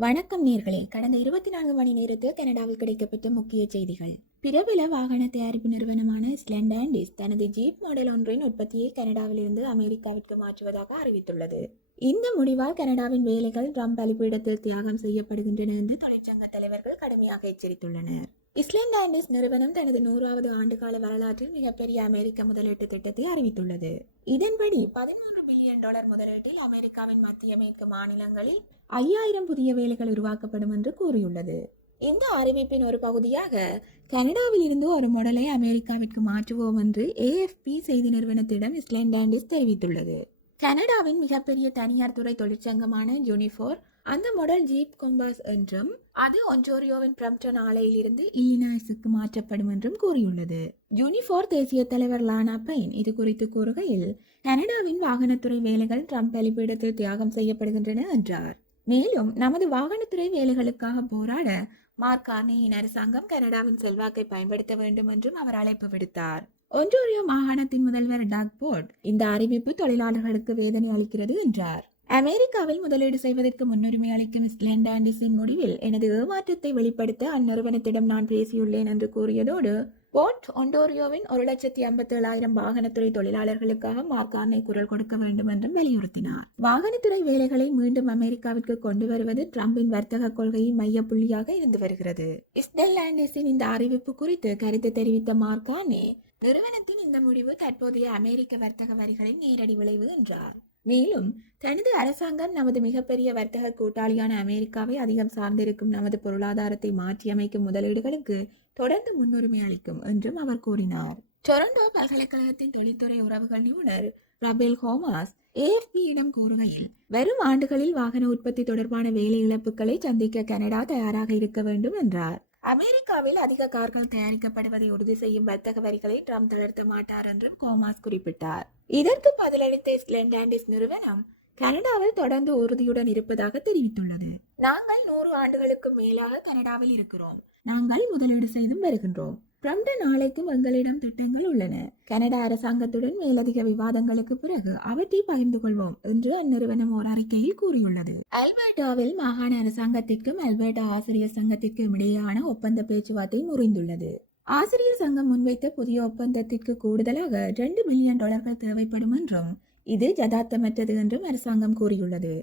வணக்கம் நேர்களே. கடந்த இருபத்தி நான்கு மணி நேரத்தில் கனடாவில் கிடைக்கப்பட்ட முக்கிய செய்திகள். பிரபல வாகன தயாரிப்பு நிறுவனமான ஸ்லெண்டாண்டிஸ் தனது ஜீப் மாடல் ஒன்றின் உற்பத்தியை கனடாவிலிருந்து அமெரிக்காவிற்கு மாற்றுவதாக அறிவித்துள்ளது. இந்த முடிவால் கனடாவின் வேலைகள் ட்ரம்ப் அளிப்பிடத்தில் தியாகம் செய்யப்படுகின்றன என்று தொழிற்சங்க தலைவர்கள் கடுமையாக எச்சரித்துள்ளனர். இஸ்லாண்டாண்டிஸ் நிறுவனம் தனது நூறாவது ஆண்டுகால வரலாற்றில் மிகப்பெரிய அமெரிக்க முதலீட்டு திட்டத்தை அறிவித்துள்ளது. இதன்படி பதிமூன்று பில்லியன் டாலர் முதலீட்டில் அமெரிக்காவின் மத்திய மேற்கு மாநிலங்களில் ஐயாயிரம் புதிய வேலைகள் உருவாக்கப்படும் என்று கூறியுள்ளது. இந்த அறிவிப்பின் ஒரு பகுதியாக கனடாவில் இருந்து ஒரு மாடலை அமெரிக்காவிற்கு மாற்றுவோம் என்று ஏஎஃப்பி செய்தி நிறுவனத்திடம் இஸ்லாண்டாண்டிஸ் தெரிவித்துள்ளது. கனடாவின் மிகப்பெரிய தனியார் துறை தொழிற்சங்கமான யூனிஃபோர் அந்த மாடல் ஜீப் கொம்பாஸ் என்றும் அது ஒன்டோரியோவின் பிரம்டன் ஆலையிலிருந்து இல்லினாய்ஸுக்கு மாற்றப்படும் என்றும் கூறியுள்ளது. யூனிஃபோர் தேசிய தலைவர் லானா பைன் இது குறித்து கூறுகையில் கனடாவின் வாகனத்துறை வேலைகள் ட்ரம்ப் அளிப்பிடத்தில் தியாகம் செய்யப்படுகின்றன என்றார். மேலும் நமது வாகனத்துறை வேலைகளுக்காக போராட மார்க் கார்னியின் அரசாங்கம் கனடாவின் செல்வாக்கை பயன்படுத்த வேண்டும் என்றும் அவர் அழைப்பு விடுத்தார். ஒன்டோரியோ மாகாணத்தின் முதல்வர் டாக் போர்ட் இந்த அறிவிப்பு தொழிலாளர்களுக்கு வேதனை அளிக்கிறது என்றார். அமெரிக்காவில் முதலீடு செய்வதற்கு முன்னுரிமை அளிக்கும் ஸ்லெண்ட் ஆண்டிஸின் முடிவில் எனது ஏமாற்றத்தை வெளிப்படுத்த அந்நிறுவனத்திடம் நான் பேசியுள்ளேன் என்று கூறியதோடு போர்ட் ஒன்டோரியோவின் ஒரு லட்சத்தி ஐம்பத்தி ஏழாயிரம் வாகனத்துறை தொழிலாளர்களுக்காக மார்க்கானை குரல் கொடுக்க வேண்டும் என்றும் வலியுறுத்தினார். வாகனத்துறை வேலைகளை மீண்டும் அமெரிக்காவிற்கு கொண்டு வருவது டிரம்பின் வர்த்தக கொள்கையின் மையப்புள்ளியாக இருந்து வருகிறது. இஸ்டெல்லாண்டிஸின் இந்த அறிவிப்பு குறித்து கருத்து தெரிவித்த மார்க்கானே நிறுவனத்தின் இந்த முடிவு தற்போதைய அமெரிக்க வர்த்தக வரிகளின் நேரடி விளைவு என்றார். மேலும் தனது அரசாங்கம் நமது மிகப்பெரிய வர்த்தக கூட்டாளியான அமெரிக்காவை அதிகம் சார்ந்திருக்கும் நமது பொருளாதாரத்தை மாற்றியமைக்கும் முதலீடுகளுக்கு தொடர்ந்து முன்னுரிமை அளிக்கும் என்றும் அவர் கூறினார். டொரண்டோ பல்கலைக்கழகத்தின் தொழில்துறை உறவுகள் நிபுணர் ரபேல் ஹோமாஸ் ஏஎஃபியிடம் கூறுகையில் வரும் ஆண்டுகளில் வாகன உற்பத்தி தொடர்பான வேலை இழப்புகளை சந்திக்க கனடா தயாராக இருக்க வேண்டும் என்றார். அமெரிக்காவில் அதிக கார்கள் தயாரிக்கப்படுவதை உறுதி செய்யும் வர்த்தக வரிகளை ட்ரம்ப் தளர்த்த மாட்டார் என்றும் கோமாஸ் குறிப்பிட்டார். இதற்கு பதிலளித்த ஸ்லெண்டாண்டிஸ் நிறுவனம் கனடாவில் தொடர்ந்து உறுதியுடன் இருப்பதாக தெரிவித்துள்ளது. நாங்கள் நூறு ஆண்டுகளுக்கு மேலாக கனடாவில் இருக்கிறோம். நாங்கள் முதலீடு செய்தும் வருகின்றோம். பிரம்டன் ஆலைக்கும் எங்களிடம் திட்டங்கள் உள்ளன. கனடா அரசாங்கத்துடன் மேலதிக விவாதங்களுக்கு பிறகு அவற்றை பகிர்ந்து கொள்வோம் என்று அந்நிறுவனம் ஓர் அறிக்கையில் கூறியுள்ளது. அல்பர்டாவில் மாகாண அரசாங்கத்திற்கும் அல்பர்டா ஆசிரியர் சங்கத்திற்கும் இடையேயான ஒப்பந்த பேச்சுவார்த்தை முறிந்துள்ளது. ஆசிரியர் சங்கம் முன்வைத்த புதிய ஒப்பந்தத்திற்கு கூடுதலாக ரெண்டு மில்லியன் டாலர்கள் தேவைப்படும் என்றும் இது ஜதார்த்தமற்றது என்றும் அரசாங்கம் கூறியுள்ளது.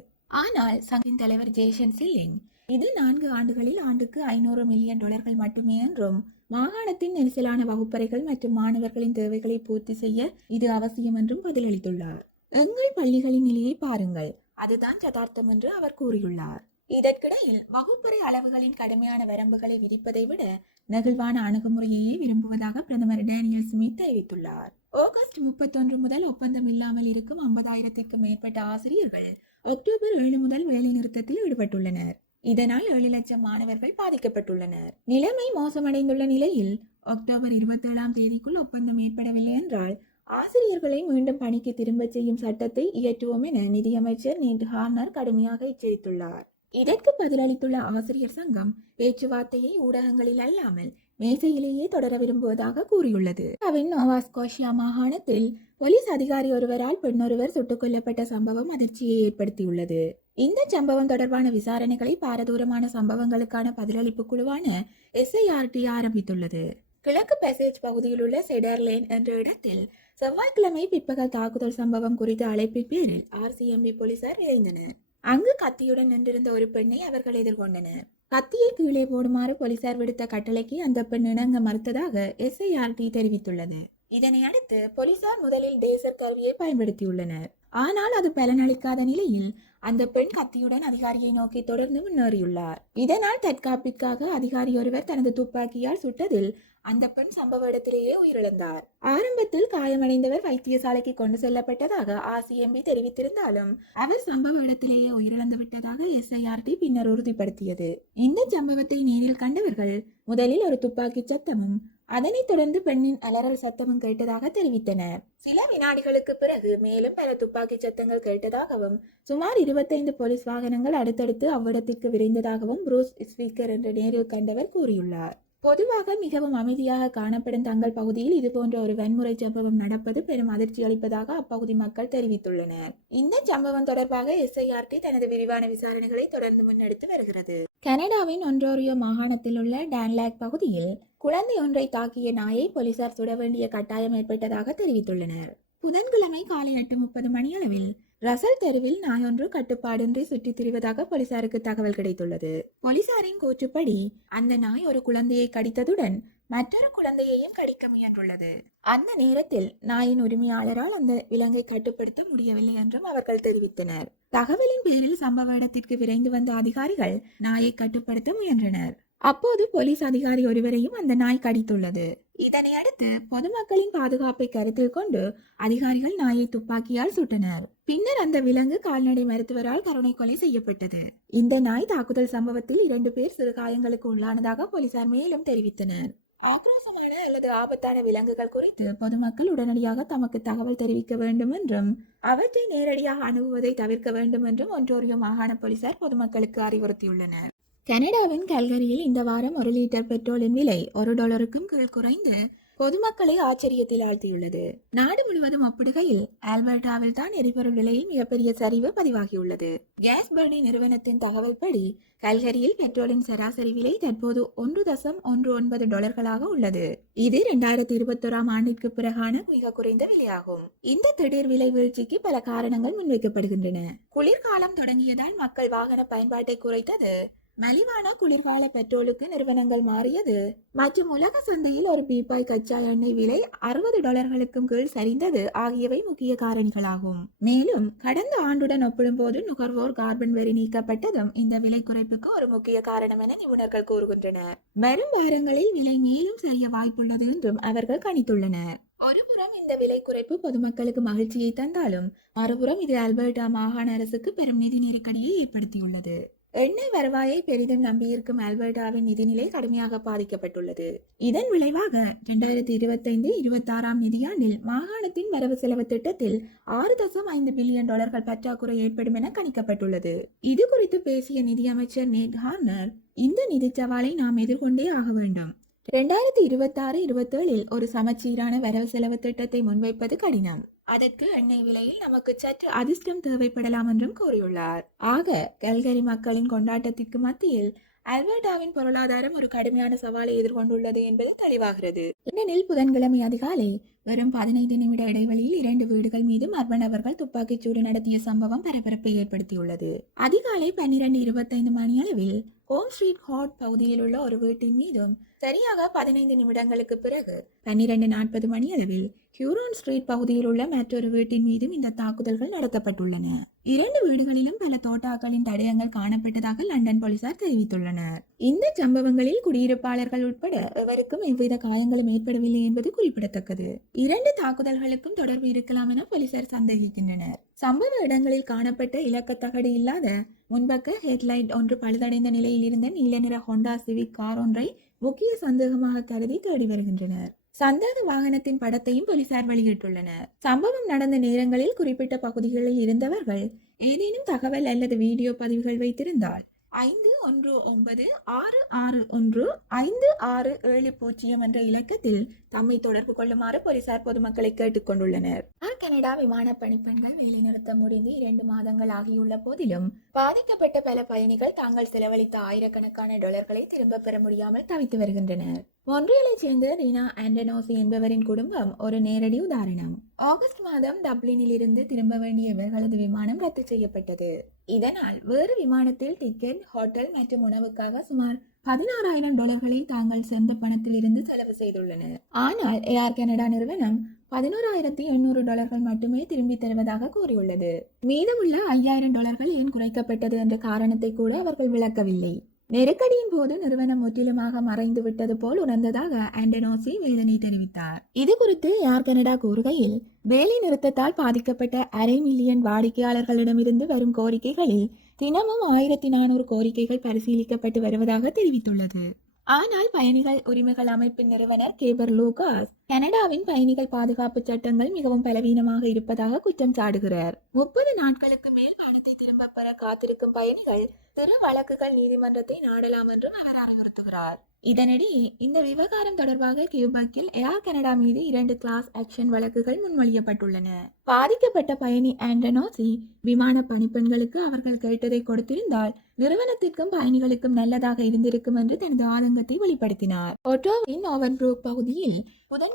ஆனால் சங்கின் தலைவர் ஜேஷன் சில்லிங் இது நான்கு ஆண்டுகளில் ஆண்டுக்கு ஐநூறு மில்லியன் டாலர்கள் மட்டுமே என்றும் மாகாணத்தின் நெரிசலான வகுப்பறைகள் மற்றும் மாணவர்களின் தேவைகளை பூர்த்தி செய்ய இது அவசியம் என்றும் பதிலளித்துள்ளார். எங்கள் பள்ளிகளின் நிலையை பாருங்கள். அதுதான் யதார்த்தம் என்று அவர் கூறியுள்ளார். இதற்கிடையில் வகுப்பறை அளவுகளின் கடுமையான வரம்புகளை விதிப்பதை விட நெகிழ்வான அணுகுமுறையையே விரும்புவதாக பிரதமர் டேனியல் ஸ்மித் தெரிவித்துள்ளார். ஆகஸ்ட் முப்பத்தொன்று முதல் ஒப்பந்தம் இல்லாமல் இருக்கும் ஐம்பதாயிரத்திற்கும் மேற்பட்ட ஆசிரியர்கள் அக்டோபர் ஏழு முதல் வேலை நிறுத்தத்தில் ஈடுபட்டுள்ளனர். இதனால் ஏழு லட்சம் மாணவர்கள் பாதிக்கப்பட்டுள்ளனர். நிலைமை மோசமடைந்துள்ள நிலையில் அக்டோபர் இருபத்தி ஏழாம் தேதிக்குள் ஒப்பந்தம் ஏற்படவில்லை என்றால் ஆசிரியர்களை மீண்டும் பணிக்கு திரும்பச் செய்யும் சட்டத்தை இயற்றுவோம் என நிதியமைச்சர் நேற்று ஹார்னர் கடுமையாக எச்சரித்துள்ளார். இதற்கு பதிலளித்துள்ள ஆசிரியர் சங்கம் பேச்சுவார்த்தையை ஊடகங்களில் அல்லாமல் மேசையிலேயே தொடர விரும்புவதாக கூறியுள்ளது. அவின் நோவாஸ்கோஷியா மாகாணத்தில் போலீஸ் அதிகாரி ஒருவரால் பெண்ணொருவர் சுட்டுக் கொல்லப்பட்ட சம்பவம் அதிர்ச்சியை ஏற்படுத்தியுள்ளது. இந்த சம்பவம் தொடர்பான விசாரணைகளை பாரதூரமான சம்பவங்களுக்கான பதிலளிப்பு குழுவான எஸ்ஐஆர்டி ஆரம்பித்துள்ளது. கிழக்கு பேசேஜ் பகுதியில் உள்ள செடர்லேன் என்ற இடத்தில் செவ்வாய்க்கிழமை பிற்பகல் தாக்குதல் சம்பவம் குறித்த அழைப்பின் பேரில் ஆர்சிஎம்பி போலீசார் விரைந்தனர் அங்கு கத்தியுடன் நின்றிருந்த ஒரு பெண்ணை அவர்கள் எதிர்கொண்டனர். கத்தியை கீழே போடுமாறு போலீசார் விடுத்த கட்டளைக்கு அந்த பெண் இணங்க மறுத்ததாக எஸ்ஐஆர்டி தெரிவித்துள்ளது. இதனை அடுத்து போலீசார் முதலில் டேசர் கருவியை பயன்படுத்தியுள்ளனர். ஆனால் அது பலனளிக்காத நிலையில் அந்த பெண் கத்தியுடன் அதிகாரியை நோக்கி தொடர்ந்து முன்னேறியுள்ளார். இதனால் தற்காப்பிற்காக அதிகாரி ஒருவர் தனது துப்பாக்கியால் சுட்டதில் அந்த பெண் சம்பவ இடத்திலேயே உயிரிழந்தார். ஆரம்பத்தில் காயமடைந்தவர் வைத்தியசாலைக்கு கொண்டு செல்லப்பட்டதாக ஆசிஎம்பி தெரிவித்திருந்தாலும் அவர் சம்பவ இடத்திலேயே உயிரிழந்து விட்டதாக எஸ்ஐஆர்டி பின்னர் உறுதிப்படுத்தியது. இந்த சம்பவத்தை நேரில் கண்டவர்கள் முதலில் ஒரு துப்பாக்கி சத்தமும் அதனைத் தொடர்ந்து பெண்ணின் அலறல் சத்தமும் கேட்டதாக தெரிவித்தனர் சில வினாடிகளுக்கு பிறகு மேலும் பல துப்பாக்கி சத்தங்கள் கேட்டதாகவும் சுமார் இருபத்தைந்து போலீஸ் வாகனங்கள் அடுத்தடுத்து அவ்விடத்திற்கு விரைந்ததாகவும் புரூஸ் ஸ்பீக்கர் என்ற நேரில் கண்டவர் கூறியுள்ளார். பொதுவாக மிகவும் அமைதியாக காணப்படும் தங்கள் பகுதியில் இதுபோன்ற ஒரு வன்முறை சம்பவம் நடப்பது பெரும் அதிர்ச்சி அளிப்பதாக அப்பகுதி மக்கள் தெரிவித்துள்ளனர். இந்த சம்பவம் தொடர்பாக எஸ்ஐஆர்டி தனது விரிவான விசாரணைகளை தொடர்ந்து முன்னெடுத்து வருகிறது. கனடாவின் ஒன்றோரியோ மாகாணத்தில் உள்ள டான்லாக் பகுதியில் குழந்தை ஒன்றை தாக்கிய நாயை போலீசார் சுட வேண்டிய கட்டாயம் ஏற்பட்டதாக தெரிவித்துள்ளனர். புதன்கிழமை காலை எட்டு முப்பது மணியளவில் ரசல் தெருவில் நாய் ஒன்று கட்டுப்பாடின்றி சுற்றி திரிவதாக போலீசாருக்கு தகவல் கிடைத்துள்ளது. போலீசாரின் கூற்றுப்படி அந்த நாய் ஒரு குழந்தையை கடித்ததுடன் மற்றொரு குழந்தையையும் கடிக்க முயன்றுள்ளது. அந்த நேரத்தில் நாயின் உரிமையாளரால் அந்த விலங்கை கட்டுப்படுத்த முடியவில்லை என்றும் அவர்கள் தெரிவித்தனர். தகவலின் பேரில் சம்பவ இடத்திற்கு விரைந்து வந்த அதிகாரிகள் நாயை கட்டுப்படுத்த முயன்றனர். அப்போது போலீஸ் அதிகாரி ஒருவரையும் அந்த நாய் கடித்துள்ளது. இதனை அடுத்து பொதுமக்களின் பாதுகாப்பை கருத்தில் கொண்டு அதிகாரிகள் நாயை துப்பாக்கியால் சுட்டனர். பின்னர் அந்த விலங்கு கால்நடை மருத்துவரால் கருணை கொலை செய்யப்பட்டது. இந்த நாய் தாக்குதல் சம்பவத்தில் இரண்டு பேர் சிறு காயங்களுக்கு உள்ளானதாக போலீசார் மேலும் தெரிவித்தனர். ஆக்ரோஷமான அல்லது ஆபத்தான விலங்குகள் குறித்து பொதுமக்கள் உடனடியாக தமக்கு தகவல் தெரிவிக்க வேண்டும் என்றும் அவற்றை நேரடியாக அணுகுவதை தவிர்க்க வேண்டும் என்றும் ஒன்றோரியோ மாகாண போலீசார் பொதுமக்களுக்கு அறிவுறுத்தியுள்ளனர். கனடாவின் கல்கரியில் இந்த வாரம் ஒரு லிட்டர் பெட்ரோலின் விலை ஒரு டாலருக்கும் கீழ் குறைந்து பொதுமக்களை ஆச்சரியத்தில் ஆழ்த்தியுள்ளது. நாடு முழுவதும் ஒப்பிடுகையில் ஆல்பர்டாவில் தான் எரிபொருள் விலையில் மிகப்பெரிய சரிவு பதிவாகியுள்ளது. கேஸ் பர்னி நிறுவனத்தின் தகவல்படி கல்கரியில் பெட்ரோலின் சராசரி விலை தற்போது ஒன்று தசம் ஒன்று ஒன்பது டாலர்களாக உள்ளது. இது இரண்டாயிரத்தி இருபத்தோராம் ஆண்டிற்கு பிறகான மிக குறைந்த விலையாகும். இந்த திடீர் விலை வீழ்ச்சிக்கு பல காரணங்கள் முன்வைக்கப்படுகின்றன. குளிர்காலம் தொடங்கியதால் மக்கள் வாகன பயன்பாட்டை குறைத்தது மலிவான குளிர்கால பெட்ரோலுக்கு நிறுவனங்கள் மாறியது. மற்றும் உலக சந்தையில் ஒரு பீப்பாய் கச்சா எண்ணெய் விலை அறுபது டாலர்களுக்கும் கீழ் சரிந்தது ஆகியவை முக்கிய காரணிகளாகும். மேலும் கடந்த ஆண்டுடன் ஒப்பிடும்போது நுகர்வோர் கார்பன் வரி நீக்கப்பட்டதும் இந்த விலை குறைப்புக்கு ஒரு முக்கிய காரணம் என நிபுணர்கள் கூறுகின்றனர். வரும் வாரங்களில் விலை மேலும் சரிய வாய்ப்புள்ளது என்றும் அவர்கள் கணித்துள்ளனர். ஒருபுறம் இந்த விலை குறைப்பு பொதுமக்களுக்கு மகிழ்ச்சியை தந்தாலும் மறுபுறம் இது அல்பர்டா மாகாண அரசுக்கு பெரும் நிதி நெருக்கடியை ஏற்படுத்தியுள்ளது. எண்ணெய் வருவாயை பெரிதும் நம்பியிருக்கும் ஆல்பர்டாவின் நிதிநிலை கடுமையாக பாதிக்கப்பட்டுள்ளது. இதன் விளைவாக இரண்டாயிரத்தி இருபத்தைந்து இருபத்தாறாம் நிதியாண்டில் மாகாணத்தின் வரவு செலவு திட்டத்தில் ஆறு தசம் ஐந்து பில்லியன் டாலர்கள் பற்றாக்குறை ஏற்படும் என கணிக்கப்பட்டுள்ளது. இது குறித்து பேசிய நிதியமைச்சர் நேட் ஹார்னர் இந்த நிதி சவாலை நாம் எதிர்கொண்டே ஆக வேண்டும். இரண்டாயிரத்தி இருபத்தாறு இருபத்தேழில் ஒரு சமச்சீரான வரவு செலவு திட்டத்தை முன்வைப்பது கடினம். அதற்கு எண்ணெய் விலையில் நமக்கு சற்று அதிர்ஷ்டம் தேவைப்படலாம் என்றும் கூறியுள்ளார். ஆக கல்கரி மக்களின் கொண்டாட்டத்திற்கு மத்தியில் அல்பர்டாவின் பொருளாதாரம் ஒரு கடுமையான சவாலை எதிர்கொண்டுள்ளது என்பது தெளிவாகிறது. ஏனெனில் புதன்கிழமை அதிகாலை வெறும் பதினைந்து நிமிட இடைவெளியில் இரண்டு வீடுகள் மீது மர்ம நபர்கள் துப்பாக்கிச் சூடு நடத்திய சம்பவம் பரபரப்பை ஏற்படுத்தியுள்ளது. அதிகாலை பன்னிரண்டு இருபத்தைந்து மணி அளவில் ஹோம் ஸ்ட்ரீட் ஹாட் பகுதியில் உள்ள ஒரு வீட்டின் மீதும் சரியாக பதினைந்து நிமிடங்களுக்கு பிறகு பன்னிரண்டு நாற்பது மணி அளவில் ஹியூரோன் ஸ்ட்ரீட் பகுதியில் உள்ள மற்றொரு வீட்டின் மீதும் இந்த தாக்குதல்கள் நடத்தப்பட்டுள்ளன. இரண்டு வீடுகளிலும் பல தோட்டாக்களின் தடயங்கள் காணப்பட்டதாக லண்டன் போலீசார் தெரிவித்துள்ளனர். இந்த சம்பவங்களில் குடியிருப்பாளர்கள் உட்பட எவருக்கும் எவ்வித காயங்களும் ஏற்படவில்லை என்பது குறிப்பிடத்தக்கது. இரண்டு தாக்குதல்களுக்கும் தொடர்பு இருக்கலாம் என போலீசார் சந்தேகிக்கின்றனர். சம்பவ இடங்களில் காணப்பட்ட இலக்கத்தகடு இல்லாத முன்பக்க ஹெட்லைட் ஒன்று பழுதடைந்த நிலையில் இருந்த நீல நிற ஹோண்டா சிவிக் கார் ஒன்றை முக்கிய சந்தேகமாக கருதி தேடி வருகின்றனர். சந்தேக வாகனத்தின் படத்தையும் போலீசார் வெளியிட்டுள்ளனர். சம்பவம் நடந்த நேரங்களில் குறிப்பிட்ட பகுதிகளில் இருந்தவர்கள் ஏதேனும் தகவல் அல்லது வீடியோ பதிவுகள் வைத்திருந்தால் ஐந்து ஒன்று ஒன்பது ஆறு ஆறு ஒன்று ஐந்து ஆறு ஏழு பூஜ்ஜியம் என்ற இலக்கத்தில் தம்மை தொடர்பு கொள்ளுமாறு போலீசார் பொதுமக்களை கேட்டுக்கொண்டுள்ளனர் ஆர் கனடா விமான பணிப்பெண்கள் வேலைநிறுத்தம் முடிந்து இரண்டு மாதங்கள் ஆகியுள்ள போதிலும் பாதிக்கப்பட்ட பல பயணிகள் தாங்கள் செலவழித்த ஆயிரக்கணக்கான டாலர்களை திரும்ப பெற முடியாமல் தவித்து வருகின்றனர். ஒன்றியலைச் சேர்ந்த ரீனா ஆண்டனோசி என்பவரின் குடும்பம் ஒரு நேரடி உதாரணம். ஆகஸ்ட் மாதம் டப்ளினில் இருந்து திரும்ப வேண்டிய இவர்களது விமானம் ரத்து செய்யப்பட்டது. இதனால் வேறு விமானத்தில் டிக்கெட் ஹோட்டல் மற்றும் உணவுக்காக சுமார் பதினாறாயிரம் டாலர்களை தாங்கள் சொந்த பணத்தில் இருந்து செலவு செய்துள்ளனர். ஆனால் ஏர் கனடா நிறுவனம் பதினோராயிரத்தி எண்ணூறு டாலர்கள் மட்டுமே திரும்பி தருவதாக கூறியுள்ளது. மீதமுள்ள ஐயாயிரம் டாலர்கள் ஏன் குறைக்கப்பட்டது என்ற காரணத்தை கூட அவர்கள் விளக்கவில்லை. நெருக்கடியின் போது நிறுவனம் முற்றிலுமாக மறைந்து விட்டது போல் உணர்ந்ததாக ஆண்டனோசி வேதனை தெரிவித்தார். இது குறித்து ஏர் கனடா கூறுகையில் வேலை நிறுத்தத்தால் பாதிக்கப்பட்ட அரை மில்லியன் வாடிக்கையாளர்களிடமிருந்து வரும் கோரிக்கைகளில் தினமும் ஆயிரத்தி நானூறு கோரிக்கைகள் பரிசீலிக்கப்பட்டு வருவதாக தெரிவித்துள்ளது. ஆனால் பயணிகள் உரிமைகள் அமைப்பின் நிறுவனர் கேபர் லூகாஸ் கனடாவின் பயணிகள் பாதுகாப்பு சட்டங்கள் மிகவும் பலவீனமாக இருப்பதாக குற்றம் சாடுகிறார். முப்பது நாட்களுக்கு மேல் பணத்தை திரும்ப பெற காத்திருக்கும் பயணிகள் திரு வழக்குகள் நீதிமன்றத்தை நாடலாம் என்றும் அவர் அறிவுறுத்துகிறார். இதனிடையே இந்த விவகாரம் தொடர்பாக கியூபக்கில் ஏர் கனடா மீது இரண்டு கிளாஸ் ஆக்ஷன் வழக்குகள் முன்மொழியப்பட்டுள்ளன. பாதிக்கப்பட்ட பயணி ஆண்டனோசி விமான பணிப்பெண்களுக்கு அவர்கள் கேட்டதை கொடுத்திருந்தால் நிறுவனத்திற்கும் பயணிகளுக்கும் நல்லதாக இருந்திருக்கும் என்று தனது ஆதங்கத்தை வெளிப்படுத்தினார். ஒட்டோவின் ஓவர்ப்ரூக் பகுதியில்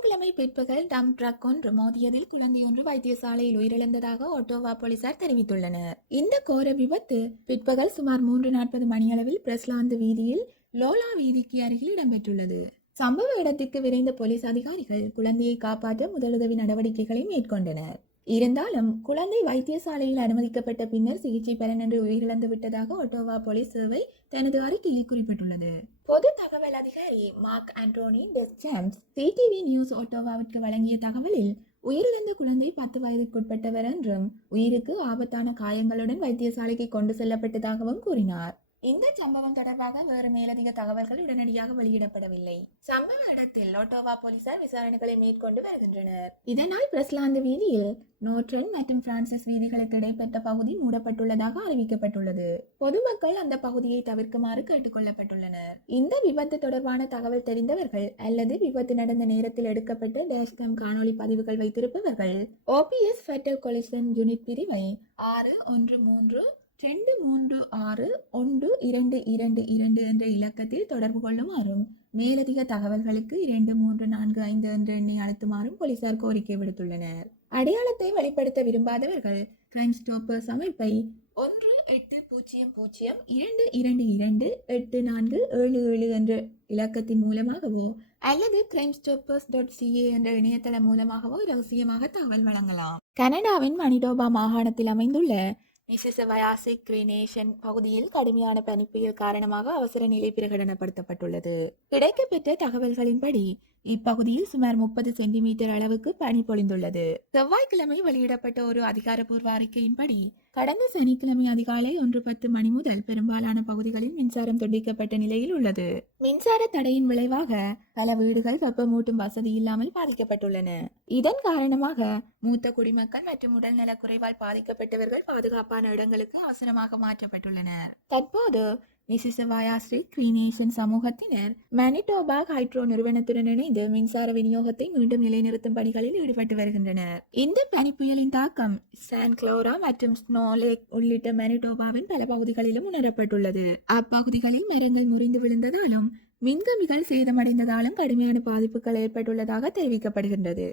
புதன்கிழமை பிற்பகல் டம் ட்ரக் ஒன்று மோதியதில் குழந்தையொன்று வைத்தியசாலையில் உயிரிழந்ததாக ஒட்டோவா போலீசார் தெரிவித்துள்ளனர். இந்த கோர விபத்து பிற்பகல் சுமார் மூன்று நாற்பது மணியளவில் பிரஸ்லாந்து வீதியில் லோலா வீதிக்கு அருகில் இடம்பெற்றுள்ளது. சம்பவ இடத்திற்கு விரைந்த போலீஸ் அதிகாரிகள் குழந்தையை காப்பாற்ற முதலுதவி நடவடிக்கைகளை மேற்கொண்டனர். இருந்தாலும் குழந்தை வைத்தியசாலையில் அனுமதிக்கப்பட்ட பின்னர் சிகிச்சை பலனின்றி உயிரிழந்து விட்டதாக ஒட்டோவா போலீஸ் சேவை தனது அறிக்கையில் குறிப்பிட்டுள்ளது. பொது தகவல் அதிகாரி மார்க் ஆண்டோனி டெஸ்டாம்ஸ் சிடிவி நியூஸ் ஒட்டோவாவிற்கு வழங்கிய தகவலில் உயிரிழந்த குழந்தை பத்து வயதுக்குட்பட்டவர் என்றும் உயிருக்கு ஆபத்தான காயங்களுடன் வைத்தியசாலைக்கு கொண்டு செல்லப்பட்டதாகவும் கூறினார். இந்த சம்பவம் தொடர்பாக வேறு மேலதிக தகவல்கள் உடனடியாக வெளியிடப்படவில்லை. சம்பவ இடத்தில் லோட்டோவா போலீசார் விசாரணைகளை மேற்கொண்டு வருகின்றனர். இதனால் பிரஸ்லாந்து வீதியில் நோட்ரன் மற்றும் பிரான்சிஸ் வீதிகளுக்கு இடைப்பட்ட பகுதி மூடப்பட்டுள்ளதாக அறிவிக்கப்பட்டுள்ளது. பொதுமக்கள் அந்த பகுதியை தவிர்க்குமாறு கேட்டுக்கொள்ளப்பட்டுள்ளனர் இந்த விபத்து தொடர்பான தகவல் தெரிந்தவர்கள் அல்லது விபத்து நடந்த நேரத்தில் எடுக்கப்பட்ட டேஷ்கேம் காணொளி பதிவுகள் வைத்திருப்பவர்கள் ஓபிஎஸ் ஃபெட்டல் கொலிஷன் யூனிட் பிரிவை ஆறு ஒன்று மூன்று ரெண்டு மூன்று ஆறு ஒன்று இரண்டு இரண்டு இரண்டு என்ற இலக்கத்தில் தொடர்பு கொள்ளுமாறும் மேலதிக தகவல்களுக்கு இரண்டு மூன்று நான்கு ஐந்து என்ற எண்ணை அழுத்துமாறும் போலீசார் கோரிக்கை விடுத்துள்ளனர். அடையாளத்தை வெளிப்படுத்த விரும்பாதவர்கள் கிரைம் ஸ்டோப்பர்ஸ் அமைப்பை ஒன்று எட்டு பூஜ்ஜியம் பூஜ்ஜியம் இரண்டு இரண்டு இரண்டு எட்டு நான்கு ஏழு ஏழு என்ற இலக்கத்தின் மூலமாகவோ அல்லது கிரைம் ஸ்டாப்பர்ஸ் டாட் சிஏ என்ற இணையதளம் மூலமாகவோ ரகசியமாக தகவல் வழங்கலாம். கனடாவின் மணிடோபா மாகாணத்தில் அமைந்துள்ள மிசிசவயாசி கிரீனேஷன் பகுதியில் கடுமையான பனிப்புயல் காரணமாக அவசர நிலை பிரகடனப்படுத்தப்பட்டுள்ளது. கிடைக்கப்பெற்ற தகவல்களின்படி இப்பகுதியில் சுமார் முப்பது சென்டிமீட்டர் அளவுக்கு பனி பொழிந்துள்ளது. செவ்வாய்க்கிழமை வெளியிடப்பட்ட ஒரு அதிகாரப்பூர்வ அறிக்கையின்படி கடந்த சனிக்கிழமை அதிகாலை ஒன்று பத்து மணி முதல் பெரும்பாலான பகுதிகளில் மின்சாரம் துண்டிக்கப்பட்ட நிலையில் உள்ளது. மின்சார தடையின் விளைவாக பல வீடுகள் வெப்பமூட்டும் வசதி இல்லாமல் பாதிக்கப்பட்டுள்ளன. இதன் காரணமாக மூத்த குடிமக்கள் மற்றும் உடல்நல குறைவால் பாதிக்கப்பட்டவர்கள் பாதுகாப்பான இடங்களுக்கு அவசரமாக மாற்றப்பட்டுள்ளனர். தற்போது மிசிசவாயா ஸ்ரீ கிரீனேஷன் சமூகத்தினர் மனிடோபா ஹைட்ரோ நிறுவனத்துடன் இணைந்து மின்சார விநியோகத்தை மீண்டும் நிலைநிறுத்தும் பணிகளில் ஈடுபட்டு வருகின்றனர் இந்த பனிப்புயலின் தாக்கம் சான் குளோரா மற்றும் ஸ்னோலேக் உள்ளிட்ட மனிடோபாவின் பல பகுதிகளிலும் உணரப்பட்டுள்ளது அப்பகுதிகளில் மரங்கள் முறிந்து விழுந்ததாலும் மின்கம்பிகள் சேதமடைந்ததாலும் கடுமையான பாதிப்புகள் ஏற்பட்டுள்ளதாக தெரிவிக்கப்படுகின்றது